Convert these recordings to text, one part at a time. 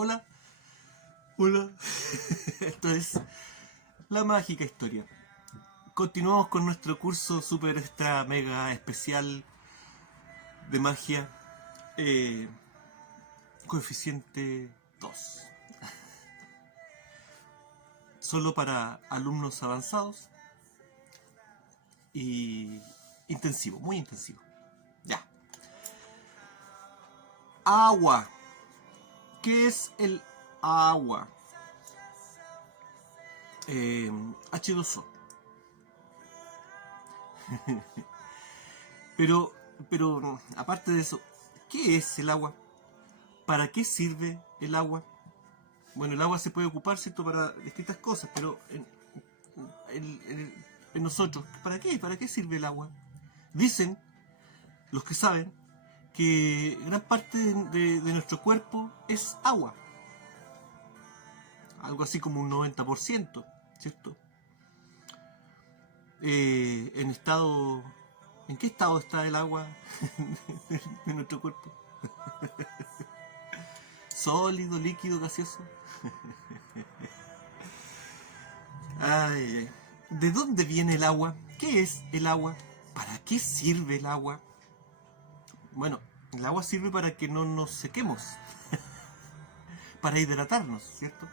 Hola, hola. Esto es La Mágica Historia. Continuamos con nuestro curso super extra mega especial de magia. eh, Coeficiente 2. Solo para alumnos avanzados y intensivo, muy intensivo. Ya. Agua. ¿Qué es el agua? H2O. Pero aparte de eso, ¿qué es el agua? ¿Para qué sirve el agua? Bueno, el agua se puede ocupar, ¿cierto?, para distintas cosas, pero en nosotros, ¿para qué? ¿Para qué sirve el agua? Dicen los que saben que gran parte de nuestro cuerpo es agua. Algo así como un 90%, ¿cierto? En estado... ¿En qué estado está el agua de nuestro cuerpo? ¿Sólido, líquido, gaseoso? Ay, ¿de dónde viene el agua? ¿Qué es el agua? ¿Para qué sirve el agua? Bueno, el agua sirve para que no nos sequemos, para hidratarnos, ¿cierto?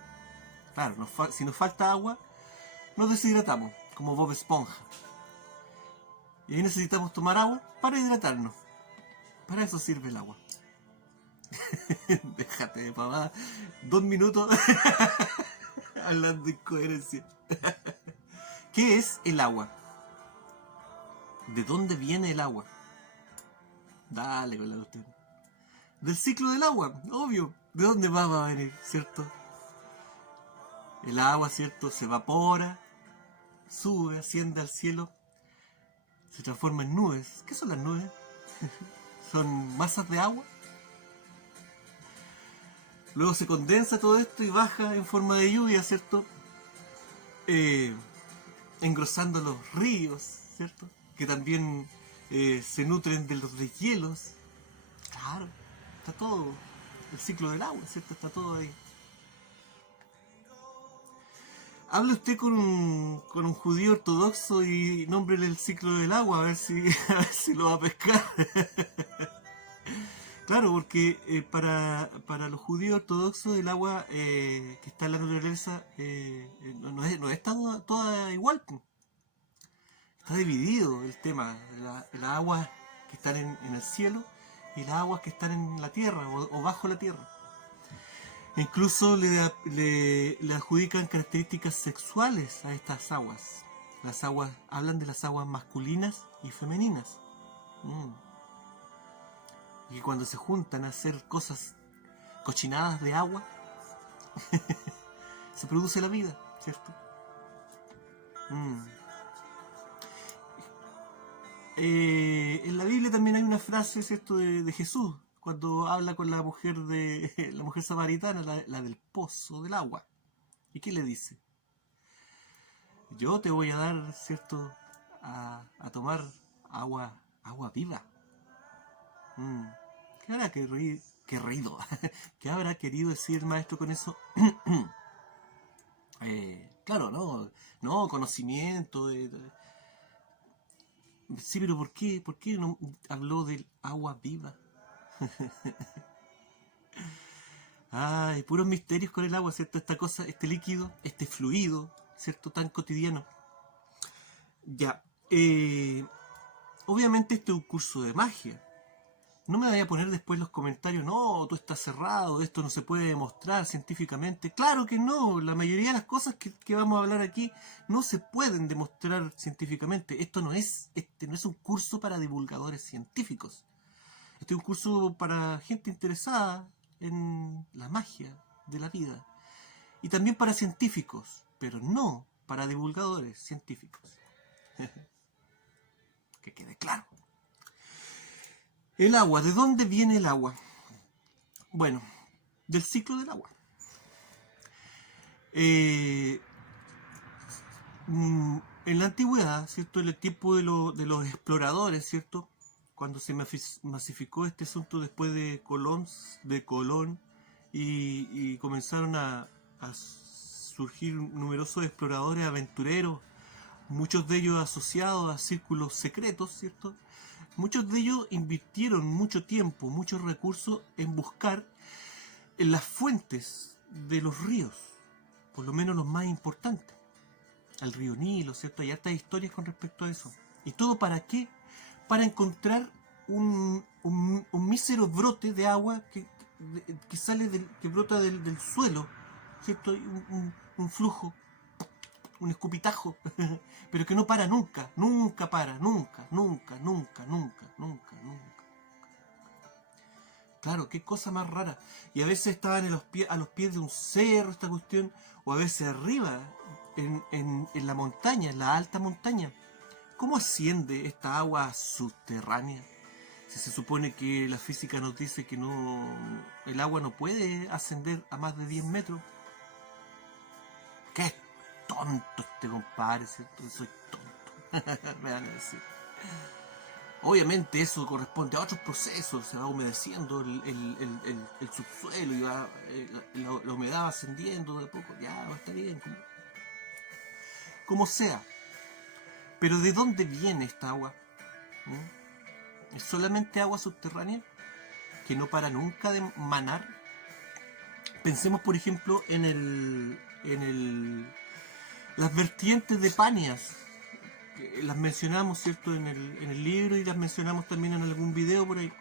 Claro, si nos falta agua, nos deshidratamos, como Bob Esponja. Y ahí necesitamos tomar agua para hidratarnos. Para eso sirve el agua. Déjate de pavada. 2 minutos hablando de incoherencia. ¿Qué es el agua? ¿De dónde viene el agua? Dale con la cuestión. Del ciclo del agua, obvio. ¿De dónde va a venir, cierto? El agua, cierto, se evapora, sube, asciende al cielo, se transforma en nubes. ¿Qué son las nubes? Son masas de agua. Luego se condensa todo esto y baja en forma de lluvia, ¿cierto? Engrosando los ríos, ¿cierto? Que también se nutren de los deshielos. Claro, está todo el ciclo del agua, ¿cierto? Está todo ahí. Hable usted con un judío ortodoxo y nómbrele el ciclo del agua, a ver si lo va a pescar. Claro, porque para los judíos ortodoxos el agua que está en la naturaleza no es toda igual. Está dividido el tema. Las aguas que están en el cielo y las aguas que están en la tierra o bajo la tierra. Incluso le adjudican características sexuales a estas aguas. Las aguas hablan de las aguas masculinas y femeninas. Y cuando se juntan a hacer cosas cochinadas de agua, se produce la vida, ¿cierto? En la Biblia también hay una frase, ¿cierto?, de Jesús, cuando habla con la mujer la mujer samaritana, la del pozo del agua. ¿Y qué le dice? Yo te voy a dar, ¿cierto?, a tomar agua viva. ¿Qué habrá querido? ¿Qué habrá querido decir el maestro con eso? Claro, no, conocimiento. Sí, pero ¿por qué? ¿Por qué no habló del agua viva? Ay, puros misterios con el agua, ¿cierto? Esta cosa, este líquido, este fluido, ¿cierto? Tan cotidiano. Ya. Obviamente este es un curso de magia. No me vaya a poner después los comentarios, no, tú estás cerrado, esto no se puede demostrar científicamente. Claro que no, la mayoría de las cosas que vamos a hablar aquí no se pueden demostrar científicamente. Este no es un curso para divulgadores científicos. Este es un curso para gente interesada en la magia de la vida. Y también para científicos, pero no para divulgadores científicos. Que quede claro. El agua, ¿de dónde viene el agua? Bueno, del ciclo del agua. En la antigüedad, ¿cierto?, en el tiempo de los exploradores, ¿cierto?, cuando se masificó este asunto después de Colón y comenzaron a surgir numerosos exploradores aventureros, muchos de ellos asociados a círculos secretos, ¿cierto? Muchos de ellos invirtieron mucho tiempo, muchos recursos en buscar en las fuentes de los ríos, por lo menos los más importantes. Al río Nilo, ¿cierto? Hay hartas historias con respecto a eso. ¿Y todo para qué? Para encontrar un mísero brote de agua que sale que brota del suelo, ¿cierto? Un flujo, un escupitajo, pero que no para nunca, nunca para, nunca, nunca, nunca, nunca, nunca, nunca. Claro, qué cosa más rara. Y a veces estaban a los pies de un cerro esta cuestión, o a veces arriba, en la montaña, en la alta montaña. ¿Cómo asciende esta agua subterránea? Si se supone que la física nos dice que no, el agua no puede ascender a más de 10 metros. Qué tonto este compadre, ¿cierto? Soy tonto. Me van a decir. Obviamente eso corresponde a otros procesos, se va humedeciendo el subsuelo y va, la humedad va ascendiendo de a poco, ya va a estar bien, como sea. Pero ¿de dónde viene esta agua? ¿Es solamente agua subterránea que no para nunca de manar? Pensemos, por ejemplo, en las vertientes de Panias. Las mencionamos, ¿cierto?, en el libro, y las mencionamos también en algún video por ahí.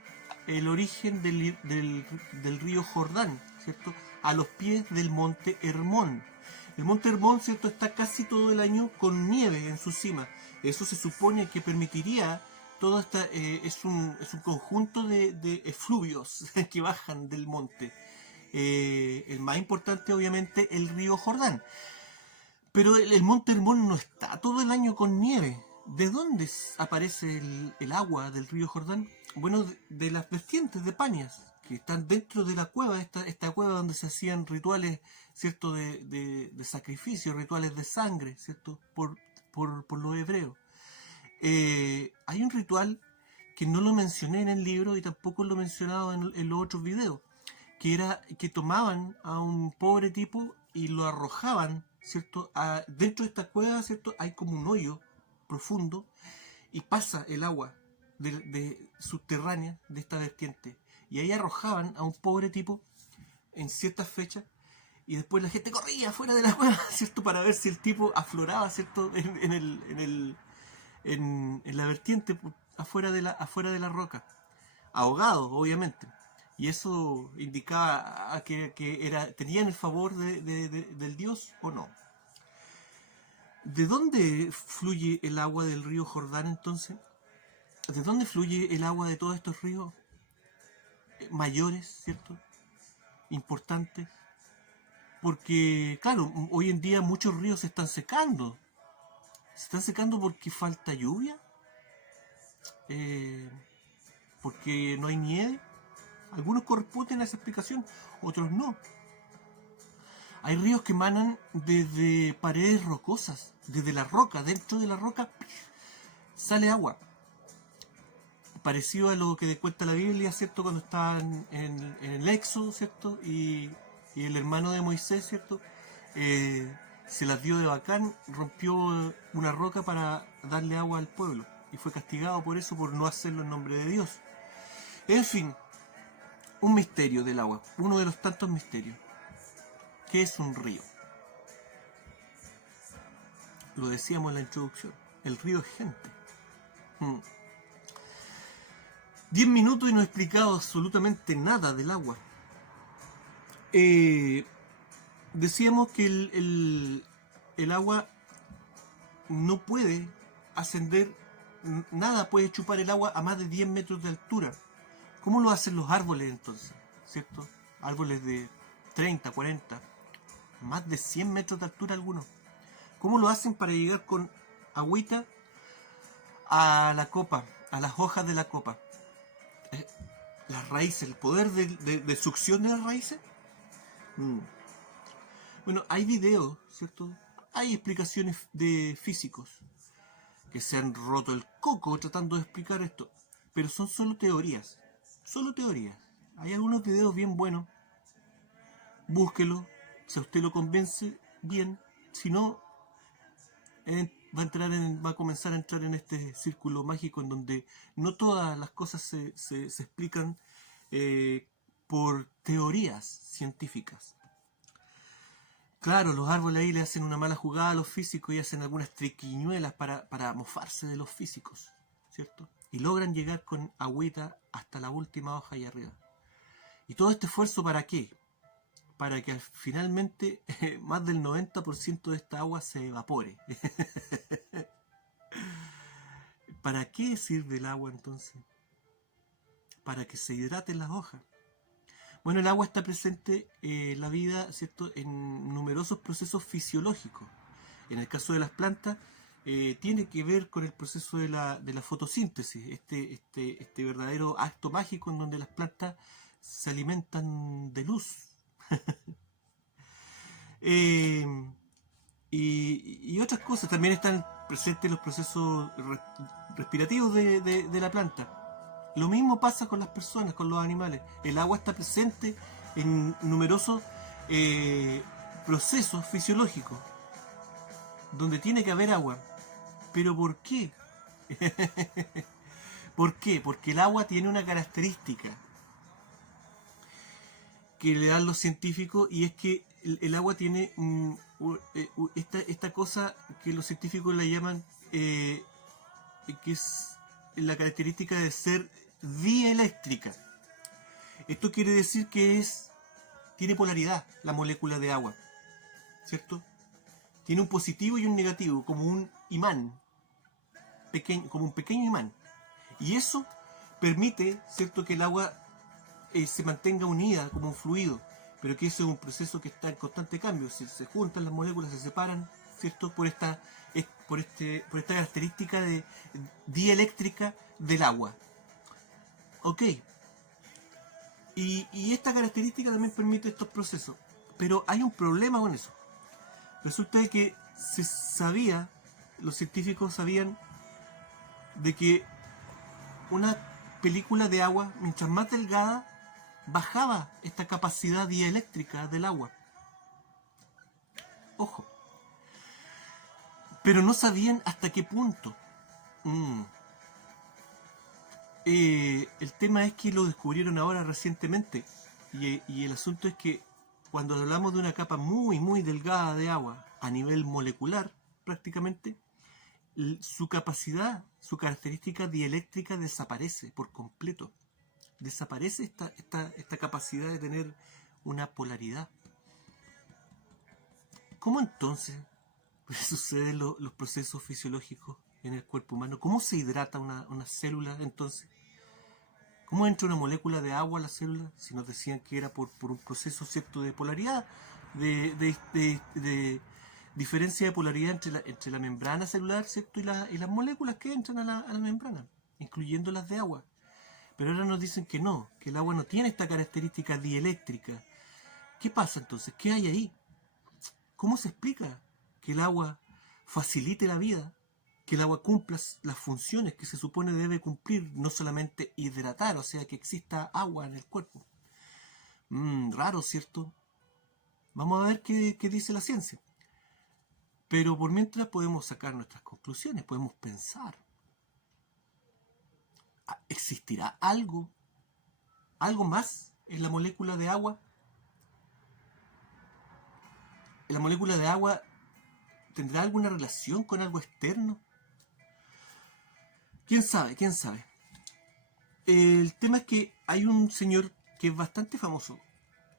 El origen del río Jordán, ¿cierto?, a los pies del monte Hermón. El monte Hermón, ¿cierto?, está casi todo el año con nieve en su cima. Eso se supone que permitiría toda esta... es un conjunto de efluvios que bajan del monte. El más importante, obviamente, el río Jordán. Pero el monte Hermón no está todo el año con nieve. ¿De dónde aparece el agua del río Jordán? Bueno, de las vertientes de Panias, que están dentro de la cueva, esta cueva donde se hacían rituales, ¿cierto?, de sacrificio, rituales de sangre, ¿cierto?, por los hebreos. Hay un ritual que no lo mencioné en el libro y tampoco lo he mencionado en los otros videos, que era que tomaban a un pobre tipo y lo arrojaban, ¿cierto?, dentro de esta cueva, ¿cierto?, hay como un hoyo profundo y pasa el agua subterránea de esta vertiente, y ahí arrojaban a un pobre tipo en ciertas fechas, y después la gente corría fuera de la cueva, ¿cierto?, para ver si el tipo afloraba, ¿cierto?, en la vertiente, afuera de la roca, ahogado, obviamente. Y eso indicaba que tenían el favor del dios o no. ¿De dónde fluye el agua del río Jordán entonces? ¿De dónde fluye el agua de todos estos ríos mayores, ¿cierto?, importantes? Porque, claro, hoy en día muchos ríos se están secando. ¿Se están secando porque falta lluvia? ¿Porque no hay nieve? Algunos corresponden a esa explicación, otros no. Hay ríos que emanan desde paredes rocosas, desde la roca, dentro de la roca sale agua. Parecido a lo que cuenta la Biblia, ¿cierto?, cuando estaban en el Éxodo, ¿cierto?, y el hermano de Moisés, ¿cierto?, se las dio de bacán, rompió una roca para darle agua al pueblo, y fue castigado por eso, por no hacerlo en nombre de Dios. En fin, un misterio del agua, uno de los tantos misterios. ¿Qué es un río? Lo decíamos en la introducción, el río es gente. 10 minutos y no he explicado absolutamente nada del agua. Decíamos que el agua no puede ascender, nada puede chupar el agua a más de 10 metros de altura. ¿Cómo lo hacen los árboles entonces? ¿Cierto? Árboles de 30, 40, más de 100 metros de altura algunos. ¿Cómo lo hacen para llegar con agüita a la copa, a las hojas de la copa? Las raíces, el poder de succión de las raíces. Bueno, hay videos, ¿cierto? Hay explicaciones de físicos que se han roto el coco tratando de explicar esto, pero son solo teorías. Solo teorías. Hay algunos videos bien buenos búsquelo, si a usted lo convence, bien, si no, va a comenzar a entrar en este círculo mágico en donde no todas las cosas se explican por teorías científicas. Claro, los árboles ahí le hacen una mala jugada a los físicos y hacen algunas triquiñuelas para mofarse de los físicos, ¿cierto? Y logran llegar con agüita hasta la última hoja ahí arriba. ¿Y todo este esfuerzo para qué? Para que finalmente más del 90% de esta agua se evapore. ¿Para qué sirve el agua entonces? Para que se hidraten las hojas. Bueno, el agua está presente en la vida, ¿cierto?, en numerosos procesos fisiológicos. En el caso de las plantas, tiene que ver con el proceso de la fotosíntesis, este verdadero acto mágico en donde las plantas se alimentan de luz. Y otras cosas también están presentes los procesos respirativos de la planta. Lo mismo pasa con las personas, con los animales. El agua está presente en numerosos procesos fisiológicos donde tiene que haber agua. ¿Pero por qué? ¿Por qué? Porque el agua tiene una característica que le dan los científicos, y es que el agua tiene esta cosa que los científicos la llaman que es la característica de ser dieléctrica. Esto quiere decir que tiene polaridad la molécula de agua, ¿cierto? Tiene un positivo y un negativo, como un imán, como un pequeño imán. Y eso permite, ¿cierto?, que el agua se mantenga unida como un fluido, pero que ese es un proceso que está en constante cambio. Si se juntan las moléculas, se separan, ¿cierto?, por esta característica dieléctrica del agua. Ok. Y esta característica también permite estos procesos. Pero hay un problema con eso. Resulta de que los científicos sabían de que una película de agua, mientras más delgada, bajaba esta capacidad dieléctrica del agua. Ojo. Pero no sabían hasta qué punto. El tema es que lo descubrieron ahora recientemente. Y el asunto es que cuando hablamos de una capa muy, muy delgada de agua, a nivel molecular prácticamente, su capacidad, su característica dieléctrica desaparece por completo. Desaparece esta capacidad de tener una polaridad. ¿Cómo entonces suceden los procesos fisiológicos en el cuerpo humano? ¿Cómo se hidrata una célula entonces? ¿Cómo entra una molécula de agua a la célula? Si nos decían que era por un proceso, ¿cierto?, de polaridad, de diferencia de polaridad entre la membrana celular, ¿cierto?, y las moléculas que entran a la membrana, incluyendo las de agua. Pero ahora nos dicen que no, que el agua no tiene esta característica dieléctrica. ¿Qué pasa entonces? ¿Qué hay ahí? ¿Cómo se explica que el agua facilite la vida? Que el agua cumpla las funciones que se supone debe cumplir, no solamente hidratar, o sea, que exista agua en el cuerpo. Raro, ¿cierto? Vamos a ver qué dice la ciencia. Pero por mientras podemos sacar nuestras conclusiones, podemos pensar. ¿Existirá algo más en la molécula de agua? ¿La molécula de agua tendrá alguna relación con algo externo? ¿Quién sabe? ¿Quién sabe? El tema es que hay un señor que es bastante famoso,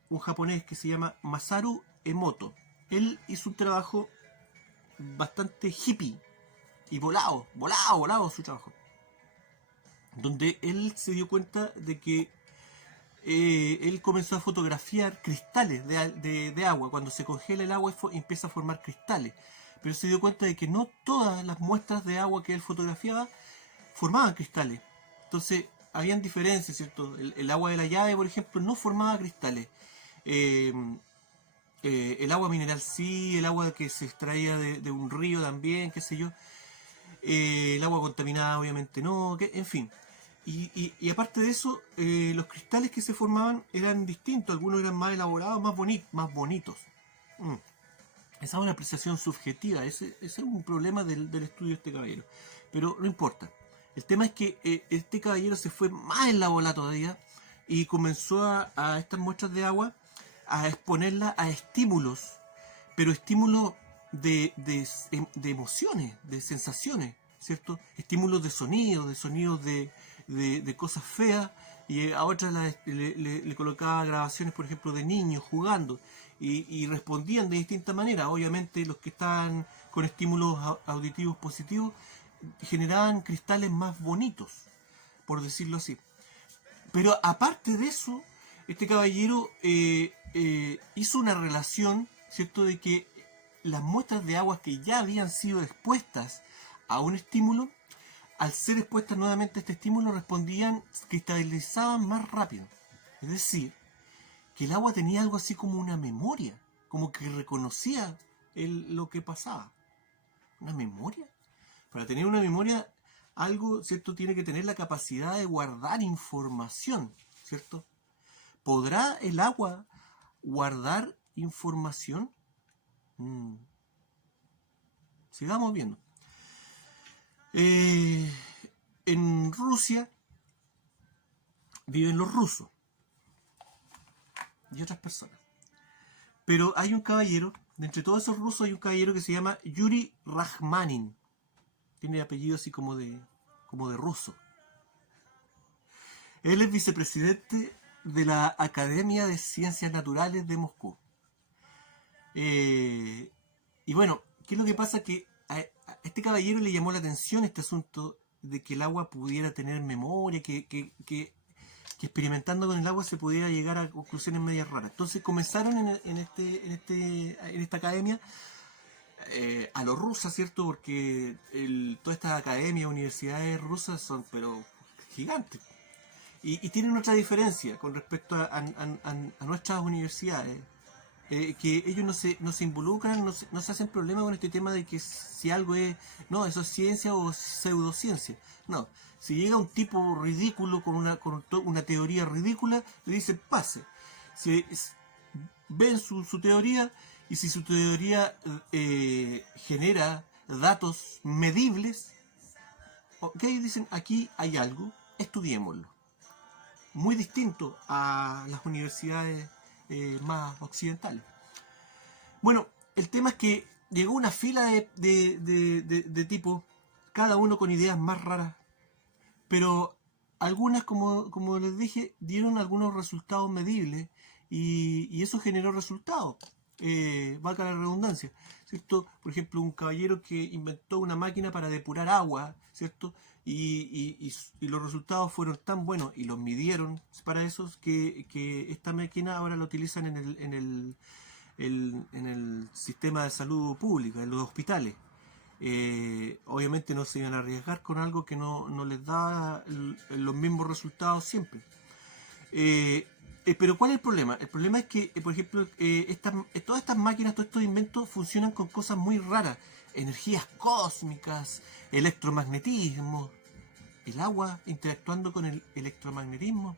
un japonés que se llama Masaru Emoto. Él hizo un trabajo bastante hippie y volado su trabajo, donde él se dio cuenta de que él comenzó a fotografiar cristales de agua. Cuando se congela el agua empieza a formar cristales, pero se dio cuenta de que no todas las muestras de agua que él fotografiaba formaban cristales. Entonces habían diferencias, ¿cierto? El agua de la llave, por ejemplo, no formaba cristales. El agua mineral sí, el agua que se extraía de un río también, qué sé yo. El agua contaminada obviamente no, en fin. y aparte de eso, los cristales que se formaban eran distintos, algunos eran más elaborados, más bonitos. Mm. Esa es una apreciación subjetiva, ese es un problema del estudio de este caballero. Pero no importa. El tema es que este caballero se fue más en la bola todavía y comenzó a estas muestras de agua a exponerlas a estímulos, pero estímulos de emociones, de sensaciones, ¿cierto? Estímulos de sonidos de cosas feas, y a otras le colocaba grabaciones, por ejemplo, de niños jugando, y respondían de distinta manera. Obviamente los que estaban con estímulos auditivos positivos generaban cristales más bonitos, por decirlo así. Pero aparte de eso, este caballero hizo una relación, ¿cierto?, de que las muestras de agua que ya habían sido expuestas a un estímulo, al ser expuestas nuevamente a este estímulo, respondían, cristalizaban más rápido. Es decir, que el agua tenía algo así como una memoria, como que reconocía lo que pasaba. ¿Una memoria? Para tener una memoria, algo, ¿cierto?, tiene que tener la capacidad de guardar información, ¿cierto? ¿Podrá el agua guardar información? Sigamos viendo. En Rusia viven los rusos y otras personas. Pero hay un caballero, de entre todos esos rusos hay un caballero que se llama Yuri Rachmanin. Tiene apellido así como de ruso. Él es vicepresidente de la Academia de Ciencias Naturales de Moscú. Y bueno, ¿qué es lo que pasa? Que a este caballero le llamó la atención este asunto de que el agua pudiera tener memoria, que experimentando con el agua se pudiera llegar a conclusiones medias raras. Entonces comenzaron en esta academia a los rusos, ¿cierto? Porque todas estas academias, universidades rusas son pero gigantes. Y tienen otra diferencia con respecto a nuestras universidades. Que ellos no se involucran, no se hacen problema con este tema de que si algo es, no, eso es ciencia o pseudociencia. No, si llega un tipo ridículo con una teoría ridícula, le dicen pase. Si ven su teoría, y si su teoría genera datos medibles, ok, dicen aquí hay algo, estudiémoslo. Muy distinto a las universidades más occidentales. Bueno, el tema es que llegó una fila de tipos, cada uno con ideas más raras, pero algunas, como les dije, dieron algunos resultados medibles, y eso generó resultados, valga la redundancia, ¿cierto? Por ejemplo, un caballero que inventó una máquina para depurar agua, ¿cierto? Y los resultados fueron tan buenos y los midieron para eso que esta máquina ahora la utilizan en el sistema de salud pública, en los hospitales. Obviamente no se iban a arriesgar con algo que no les da los mismos resultados siempre. Pero ¿cuál es el problema? El problema es que, por ejemplo, todas estas máquinas, todos estos inventos funcionan con cosas muy raras. Energías cósmicas, electromagnetismo. El agua interactuando con el electromagnetismo.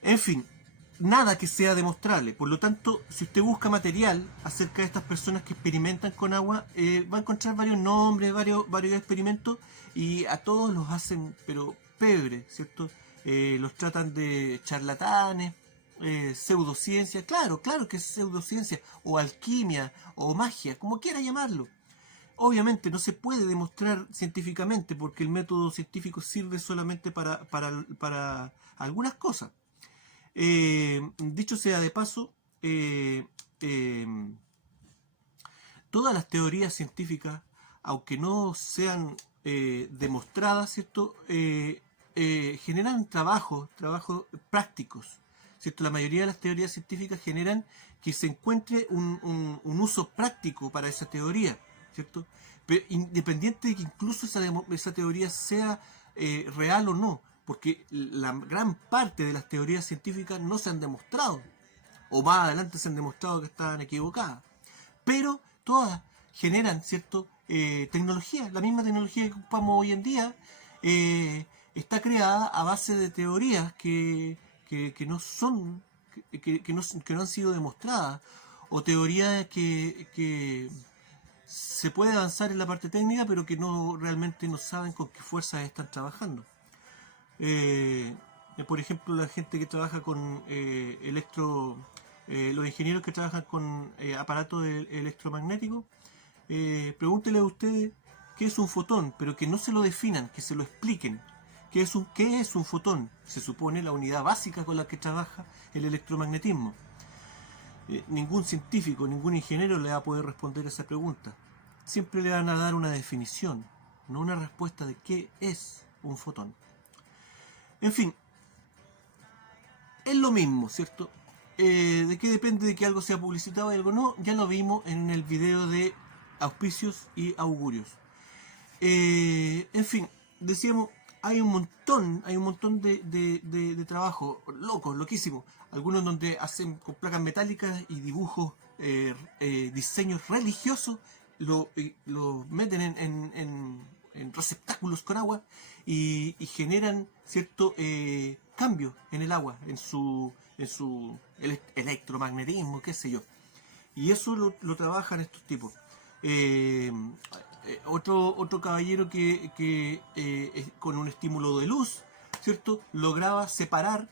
En fin, nada que sea demostrable. Por lo tanto, si usted busca material acerca de estas personas que experimentan con agua, va a encontrar varios nombres, varios experimentos, y a todos los hacen, pero pebre, ¿cierto? Los tratan de charlatanes, pseudociencia, claro que es pseudociencia, o alquimia, o magia, como quiera llamarlo. Obviamente no se puede demostrar científicamente, porque el método científico sirve solamente para algunas cosas. Dicho sea de paso, todas las teorías científicas, aunque no sean demostradas, ¿cierto? Generan trabajos prácticos, ¿cierto? La mayoría de las teorías científicas generan que se encuentre un uso práctico para esa teoría, ¿cierto? Pero independiente de que incluso esa teoría sea real o no, porque la gran parte de las teorías científicas no se han demostrado, o más adelante se han demostrado que estaban equivocadas, pero todas generan, ¿cierto?, tecnología. La misma tecnología que ocupamos hoy en día está creada a base de teorías que no son, que no han sido demostradas, o teorías que se puede avanzar en la parte técnica, pero que no realmente no saben con qué fuerzas están trabajando. Por ejemplo, la gente que trabaja con los ingenieros que trabajan con aparatos electromagnéticos, pregúntele a ustedes qué es un fotón, pero que no se lo definan, que se lo expliquen. ¿Qué es un fotón? Se supone la unidad básica con la que trabaja el electromagnetismo. Ningún científico, ningún ingeniero le va a poder responder esa pregunta. Siempre le van a dar una definición, no una respuesta de qué es un fotón. En fin, es lo mismo, ¿cierto? ¿De qué depende de que algo sea publicitado y algo no? Ya lo vimos en el video de auspicios y augurios. En fin, decíamos, hay un montón de trabajo locos, loquísimos. Algunos donde hacen con placas metálicas y dibujos, diseños religiosos, lo meten en receptáculos con agua y generan cierto cambio en el agua, en su electromagnetismo, qué sé yo. Y eso lo trabajan estos tipos. Otro caballero que con un estímulo de luz, ¿cierto?, lograba separar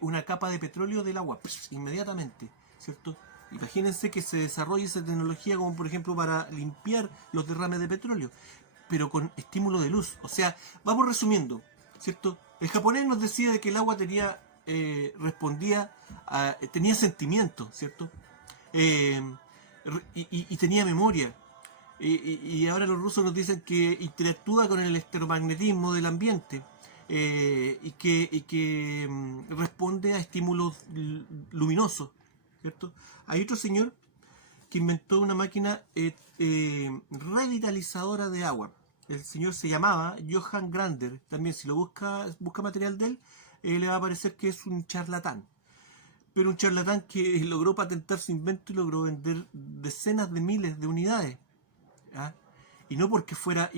una capa de petróleo del agua inmediatamente, ¿cierto? Imagínense que se desarrolle esa tecnología como por ejemplo para limpiar los derrames de petróleo, pero con estímulo de luz. O sea, vamos resumiendo, ¿cierto? El japonés nos decía de que el agua tenía tenía sentimiento, ¿cierto? Y tenía memoria. Y ahora los rusos nos dicen que interactúa con el electromagnetismo del ambiente y que responde a estímulos luminosos, ¿cierto? Hay otro señor que inventó una máquina revitalizadora de agua. El señor se llamaba Johann Grander. También si lo busca material de él, le va a parecer que es un charlatán. Pero un charlatán que logró patentar su invento y logró vender decenas de miles de unidades. ¿Ah? Y no porque fuera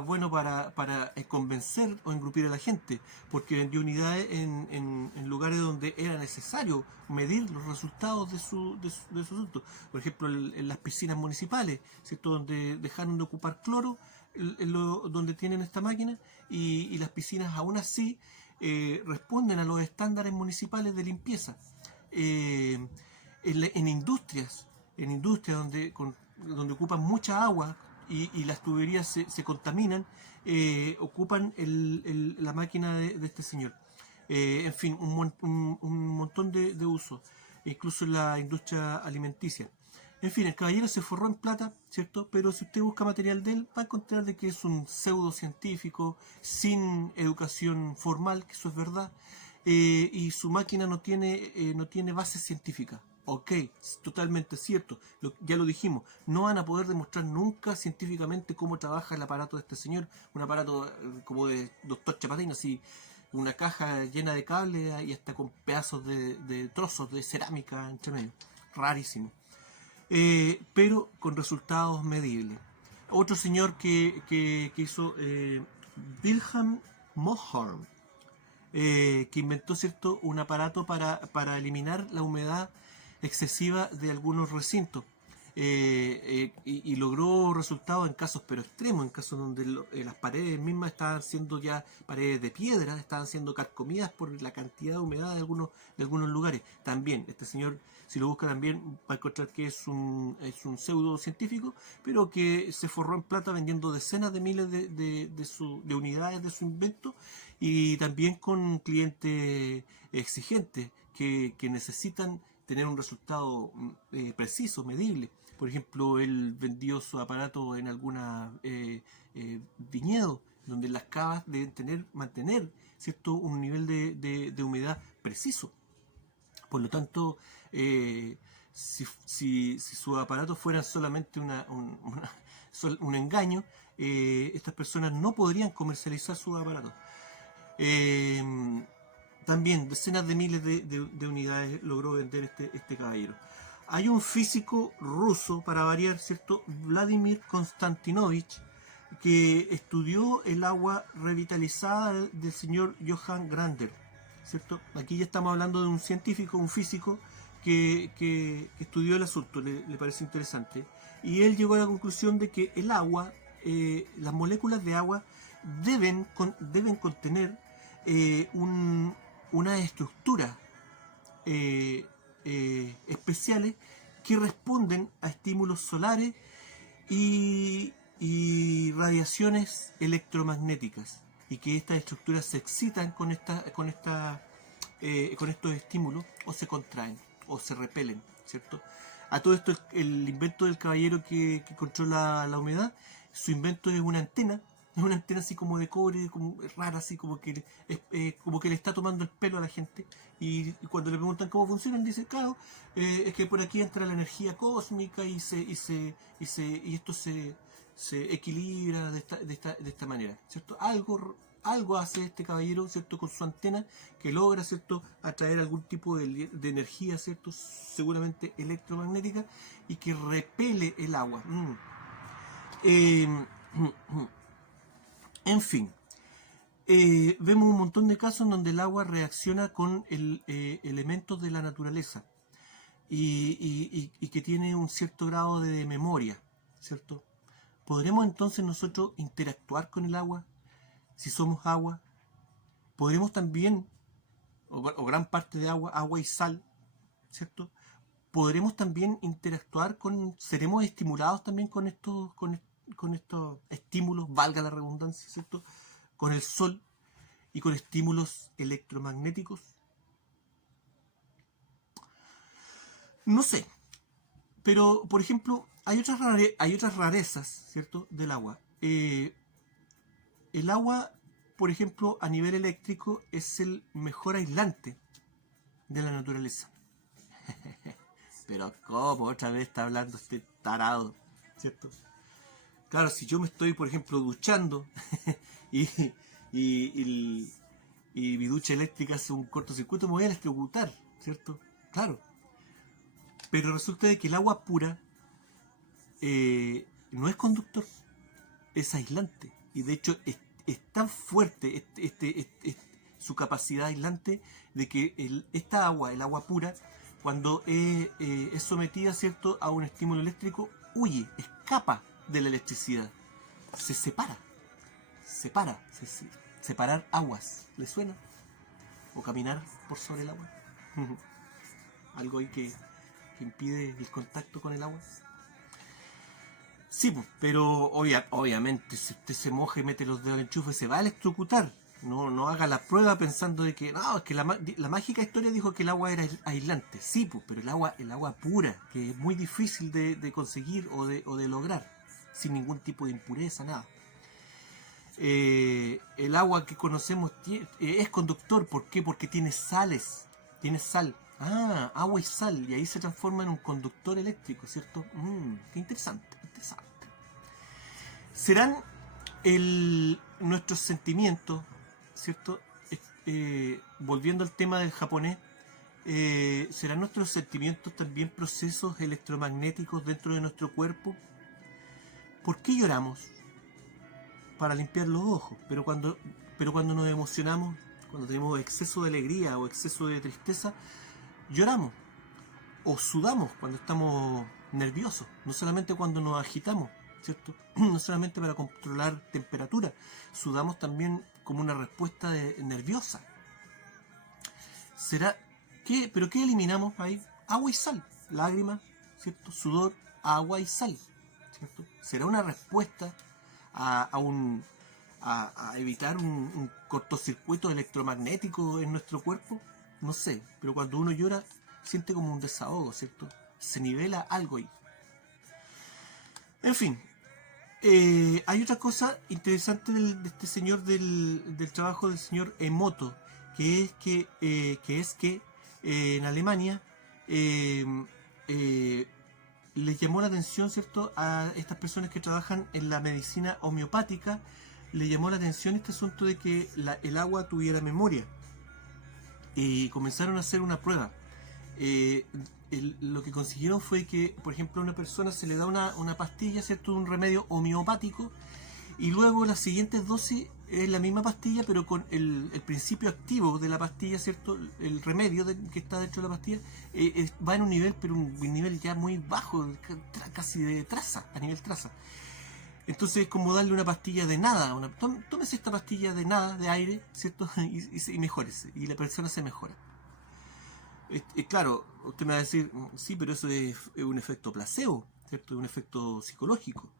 bueno para convencer o engrupir a la gente, porque vendió unidades en lugares donde era necesario medir los resultados de su asunto. Por ejemplo, en las piscinas municipales, ¿cierto?, donde dejaron de ocupar cloro, donde tienen esta máquina, y las piscinas aún así responden a los estándares municipales de limpieza. En industrias donde ocupan mucha agua y las tuberías se contaminan, ocupan la máquina de este señor. En fin, un montón de usos, incluso en la industria alimenticia. En fin, el caballero se forró en plata, ¿cierto? Pero si usted busca material de él, va a encontrar de que es un pseudocientífico, sin educación formal, que eso es verdad, y su máquina no tiene base científica. Ok, es totalmente cierto, ya lo dijimos, no van a poder demostrar nunca científicamente cómo trabaja el aparato de este señor, un aparato como de doctor Chapatín, así, una caja llena de cables y hasta con pedazos de trozos de cerámica entre medio, rarísimo, pero con resultados medibles. Otro señor que hizo, Wilhelm Mohrm, que inventó, ¿cierto?, un aparato para eliminar la humedad excesiva de algunos recintos, y logró resultados en casos pero extremos, en casos donde las paredes mismas estaban siendo ya paredes de piedra, estaban siendo carcomidas por la cantidad de humedad de algunos lugares. También este señor, si lo busca, también va a encontrar que es un pseudocientífico, pero que se forró en plata vendiendo decenas de miles de unidades de su invento, y también con clientes exigentes que necesitan tener un resultado preciso, medible. Por ejemplo, él vendió su aparato en alguna viñedos, donde las cavas deben mantener, ¿cierto?, un nivel de humedad preciso. Por lo tanto, si sus aparatos fueran solamente un engaño, estas personas no podrían comercializar sus aparatos. También decenas de miles de unidades logró vender este caballero. Hay un físico ruso, para variar, ¿cierto? Vladimir Konstantinovich, que estudió el agua revitalizada del señor Johann Grander, ¿cierto? Aquí ya estamos hablando de un científico, un físico, que estudió el asunto, le parece interesante. Y él llegó a la conclusión de que el agua, las moléculas de agua deben contener una estructura especiales que responden a estímulos solares y radiaciones electromagnéticas, y que estas estructuras se excitan con estos estímulos, o se contraen o se repelen, ¿cierto? A todo esto, el invento del caballero que controla la humedad, su invento es una antena. Es una antena así como de cobre, como rara, así como que le está tomando el pelo a la gente. Y cuando le preguntan cómo funciona, él dice, claro, es que por aquí entra la energía cósmica y esto se equilibra de esta manera, ¿cierto? Algo hace este caballero, ¿cierto? Con su antena, que logra, ¿cierto?, atraer algún tipo de energía, ¿cierto?, seguramente electromagnética, y que repele el agua. En fin, vemos un montón de casos en donde el agua reacciona con elementos de la naturaleza y que tiene un cierto grado de memoria, ¿cierto? ¿Podremos entonces nosotros interactuar con el agua si somos agua? ¿Podremos también, o gran parte de agua y sal, ¿cierto? ¿Podremos también interactuar seremos estimulados también con estos estímulos, valga la redundancia, ¿cierto?, con el sol y con estímulos electromagnéticos? No sé, pero por ejemplo hay otras rarezas, ¿cierto?, del agua. El agua, por ejemplo, a nivel eléctrico, es el mejor aislante de la naturaleza. Pero ¿cómo otra vez está hablando este tarado, ¿cierto? Claro, si yo me estoy, por ejemplo, duchando y mi ducha eléctrica hace un cortocircuito, me voy a electrocutar, ¿cierto? Claro. Pero resulta de que el agua pura no es conductor, es aislante. Y de hecho es tan fuerte su capacidad aislante, de que esta agua, el agua pura, cuando es sometida, ¿cierto?, a un estímulo eléctrico, huye, escapa de la electricidad, se separa. Separar aguas, ¿le suena? O caminar por sobre el agua. Algo ahí que impide el contacto con el agua. Sí, pero obviamente si usted se moja y mete los dedos al enchufe, se va a electrocutar. No haga la prueba pensando de que no, es que la mágica historia dijo que el agua era aislante. Sí, pues, pero el agua pura, que es muy difícil de conseguir o de lograr, sin ningún tipo de impureza, nada. El agua que conocemos es conductor. ¿Por qué? Porque tiene sales, tiene sal. Agua y sal, y ahí se transforma en un conductor eléctrico, ¿cierto? Qué interesante. ¿Serán nuestros sentimientos, ¿cierto? Volviendo al tema del japonés, ¿serán nuestros sentimientos también procesos electromagnéticos dentro de nuestro cuerpo? ¿Por qué lloramos? Para limpiar los ojos, pero cuando nos emocionamos, cuando tenemos exceso de alegría o exceso de tristeza, lloramos o sudamos cuando estamos nerviosos, no solamente cuando nos agitamos, ¿cierto? No solamente para controlar temperatura, sudamos también como una respuesta nerviosa. ¿Pero qué eliminamos ahí? Agua y sal, lágrimas, ¿cierto? Sudor, agua y sal, ¿cierto? ¿Será una respuesta a evitar un cortocircuito electromagnético en nuestro cuerpo? No sé, pero cuando uno llora siente como un desahogo, ¿cierto? Se nivela algo ahí. En fin, hay otra cosa interesante de este señor, del trabajo del señor Emoto, que es que en Alemania les llamó la atención, ¿cierto?, a estas personas que trabajan en la medicina homeopática. Le llamó la atención este asunto de que el agua tuviera memoria, y comenzaron a hacer una prueba. lo que consiguieron fue que, por ejemplo, a una persona se le da una pastilla, ¿cierto? Un remedio homeopático, y luego las siguientes dosis es la misma pastilla, pero con el principio activo de la pastilla, ¿cierto? El remedio que está dentro de la pastilla va en un nivel, pero un nivel ya muy bajo, casi de traza, a nivel traza. Entonces es como darle una pastilla de nada, tómese esta pastilla de nada, de aire, ¿cierto? y mejórese, y la persona se mejora. Claro, usted me va a decir, sí, pero eso es un efecto placebo, ¿cierto? Es un efecto psicológico.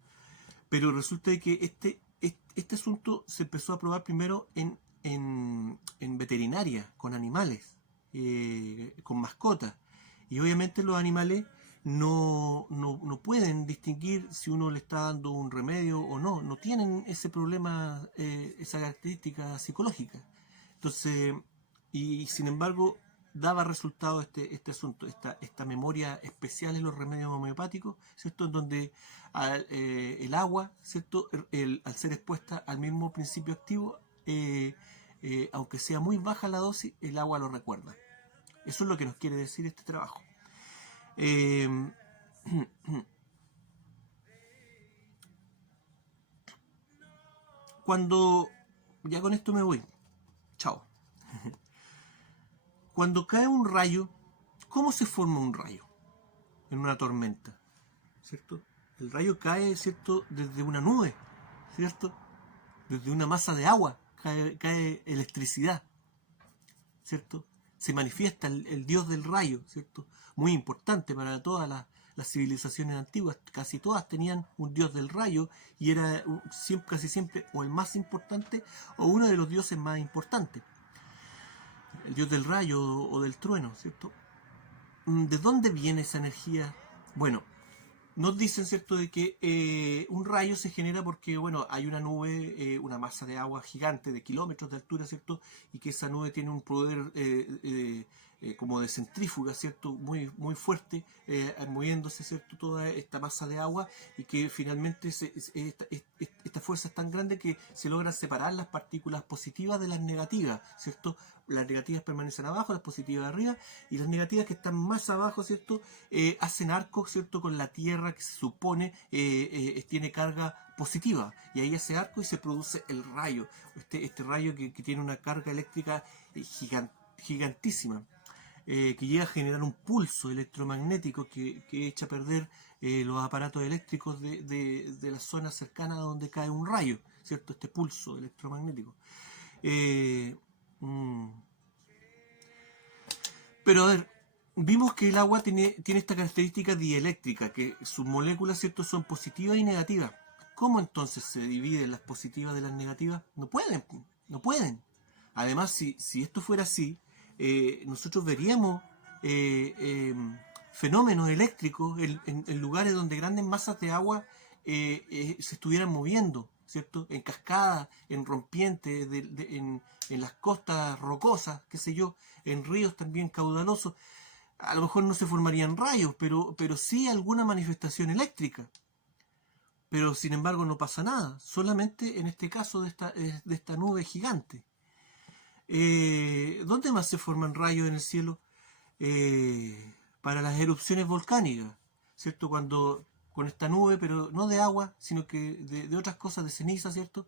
Pero resulta de que este asunto se empezó a probar primero en veterinaria, con animales, con mascotas. Y obviamente los animales no pueden distinguir si uno le está dando un remedio o no. No tienen ese problema, esa característica psicológica. Entonces, y sin embargo, daba resultado este asunto, esta memoria especial en los remedios homeopáticos, ¿cierto? En donde el agua, ¿cierto? Al ser expuesta al mismo principio activo, aunque sea muy baja la dosis, el agua lo recuerda. Eso es lo que nos quiere decir este trabajo. Cuando, ya con esto me voy, chao. Cuando cae un rayo, ¿cómo se forma un rayo en una tormenta? ¿Cierto? El rayo cae, ¿cierto?, desde una nube, ¿cierto? Desde una masa de agua cae electricidad, ¿cierto? Se manifiesta el dios del rayo, ¿cierto? Muy importante para todas las civilizaciones antiguas. Casi todas tenían un dios del rayo y era casi siempre o el más importante o uno de los dioses más importantes. El dios del rayo o del trueno, ¿cierto? ¿De dónde viene esa energía? Bueno, nos dicen, ¿cierto?, de que un rayo se genera porque, bueno, hay una nube, una masa de agua gigante de kilómetros de altura, ¿cierto? Y que esa nube tiene un poder como de centrífuga, ¿cierto?, muy, muy fuerte, moviéndose, ¿cierto?, toda esta masa de agua, y que finalmente esta fuerza es tan grande que se logran separar las partículas positivas de las negativas, ¿cierto? Las negativas permanecen abajo, las positivas arriba, y las negativas que están más abajo, ¿cierto?, hacen arco, ¿cierto?, con la Tierra, que se supone tiene carga positiva, y ahí hace arco y se produce el rayo, este rayo que tiene una carga eléctrica gigantísima, que llega a generar un pulso electromagnético que echa a perder los aparatos eléctricos de las zonas cercanas a donde cae un rayo, ¿cierto? Este pulso electromagnético. Pero a ver, vimos que el agua tiene esta característica dieléctrica, que sus moléculas, ¿cierto?, son positivas y negativas. ¿Cómo entonces se dividen las positivas de las negativas? No pueden, no pueden. Además, si esto fuera así, nosotros veríamos fenómenos eléctricos en lugares donde grandes masas de agua se estuvieran moviendo, ¿cierto? En cascadas, en rompientes, en las costas rocosas, qué sé yo, en ríos también caudalosos. A lo mejor no se formarían rayos, pero sí alguna manifestación eléctrica. Pero sin embargo no pasa nada, solamente en este caso de esta nube gigante. ¿Dónde más se forman rayos en el cielo? Para las erupciones volcánicas, ¿cierto? Cuando con esta nube, pero no de agua, sino que de otras cosas, de ceniza, ¿cierto?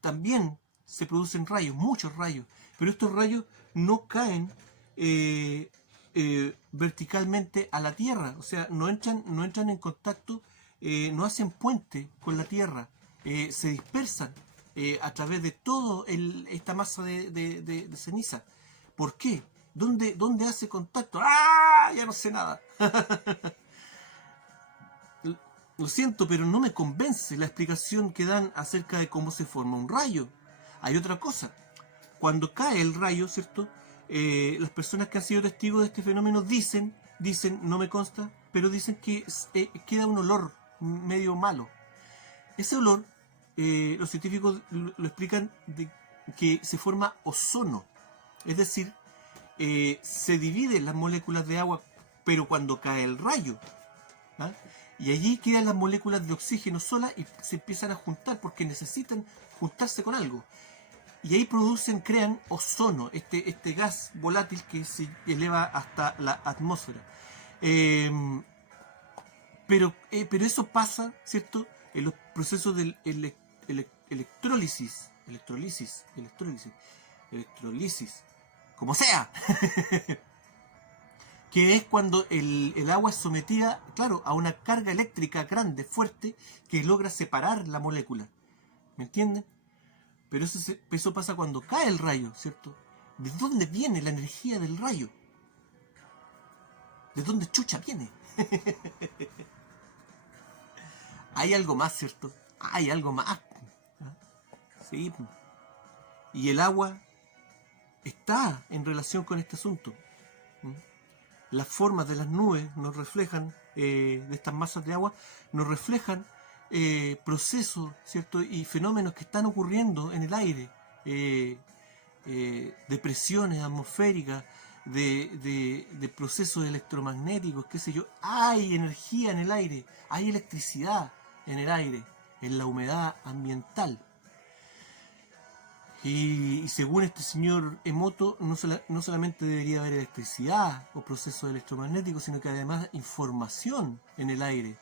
También se producen rayos, muchos rayos, pero estos rayos no caen verticalmente a la Tierra, o sea, no entran en contacto, no hacen puente con la Tierra, se dispersan a través de toda esta masa de ceniza. ¿Por qué? ¿Dónde hace contacto? ¡Ah! Ya no sé nada. Lo siento, pero no me convence la explicación que dan acerca de cómo se forma un rayo. Hay otra cosa. Cuando cae el rayo, ¿cierto? Las personas que han sido testigos de este fenómeno dicen, no me consta, pero dicen que queda un olor medio malo. Ese olor, los científicos lo explican de que se forma ozono. Es decir, se dividen las moléculas de agua, pero cuando cae el rayo, ¿ah? Y allí quedan las moléculas de oxígeno solas y se empiezan a juntar porque necesitan juntarse con algo. Y ahí crean ozono, este gas volátil que se eleva hasta la atmósfera. Pero eso pasa, ¿cierto? En los procesos del electrólisis, como sea, que es cuando el agua es sometida, claro, a una carga eléctrica grande, fuerte, que logra separar la molécula. ¿Me entienden? Pero eso pasa cuando cae el rayo, ¿cierto? ¿De dónde viene la energía del rayo? ¿De dónde chucha viene? Hay algo más, ¿cierto? Hay algo más. Sí. Y el agua está en relación con este asunto. Las formas de las nubes nos reflejan, de estas masas de agua, nos reflejan procesos, ¿cierto? Y fenómenos que están ocurriendo en el aire, de presiones atmosféricas, de procesos electromagnéticos, qué sé yo. Hay energía en el aire, hay electricidad en el aire, en la humedad ambiental. Y según este señor Emoto, no solamente debería haber electricidad o procesos electromagnéticos, sino que además información en el aire,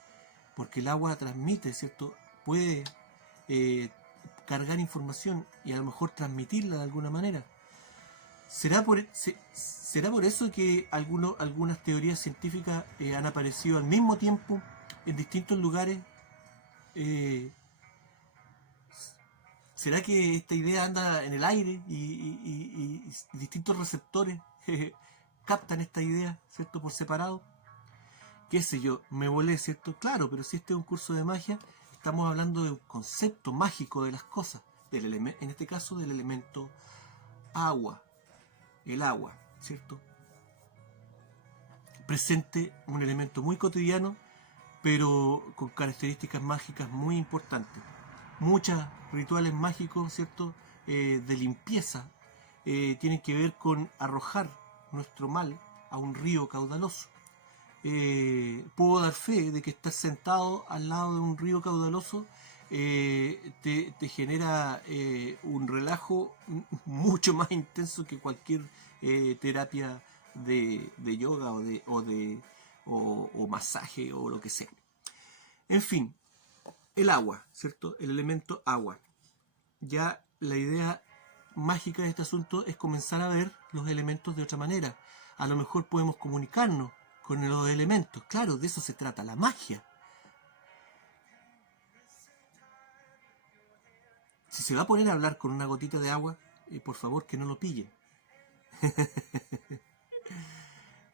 porque el agua transmite, ¿cierto? Puede cargar información y a lo mejor transmitirla de alguna manera. ¿Será por eso que algunas teorías científicas han aparecido al mismo tiempo en distintos lugares? ¿Será que esta idea anda en el aire y distintos receptores captan esta idea, ¿cierto? Por separado. ¿Qué sé yo? Me volé, ¿cierto? Claro, pero si este es un curso de magia, estamos hablando de un concepto mágico de las cosas. En este caso, del elemento agua. El agua, ¿cierto? Presente un elemento muy cotidiano, pero con características mágicas muy importantes. Muchos rituales mágicos, ¿cierto? De limpieza tienen que ver con arrojar nuestro mal a un río caudaloso. Puedo dar fe de que estar sentado al lado de un río caudaloso te genera un relajo mucho más intenso que cualquier terapia de yoga o masaje o lo que sea. En fin, el agua, ¿cierto? El elemento agua. Ya la idea mágica de este asunto es comenzar a ver los elementos de otra manera. A lo mejor podemos comunicarnos con los elementos. Claro, de eso se trata, la magia. Si se va a poner a hablar con una gotita de agua, por favor que no lo pillen.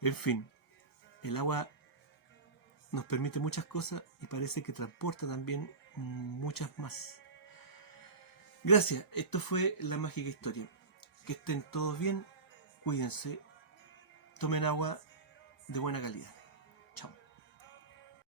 En fin, el agua nos permite muchas cosas y parece que transporta también muchas más. Gracias, esto fue La Mágica Historia. Que estén todos bien, cuídense, tomen agua de buena calidad.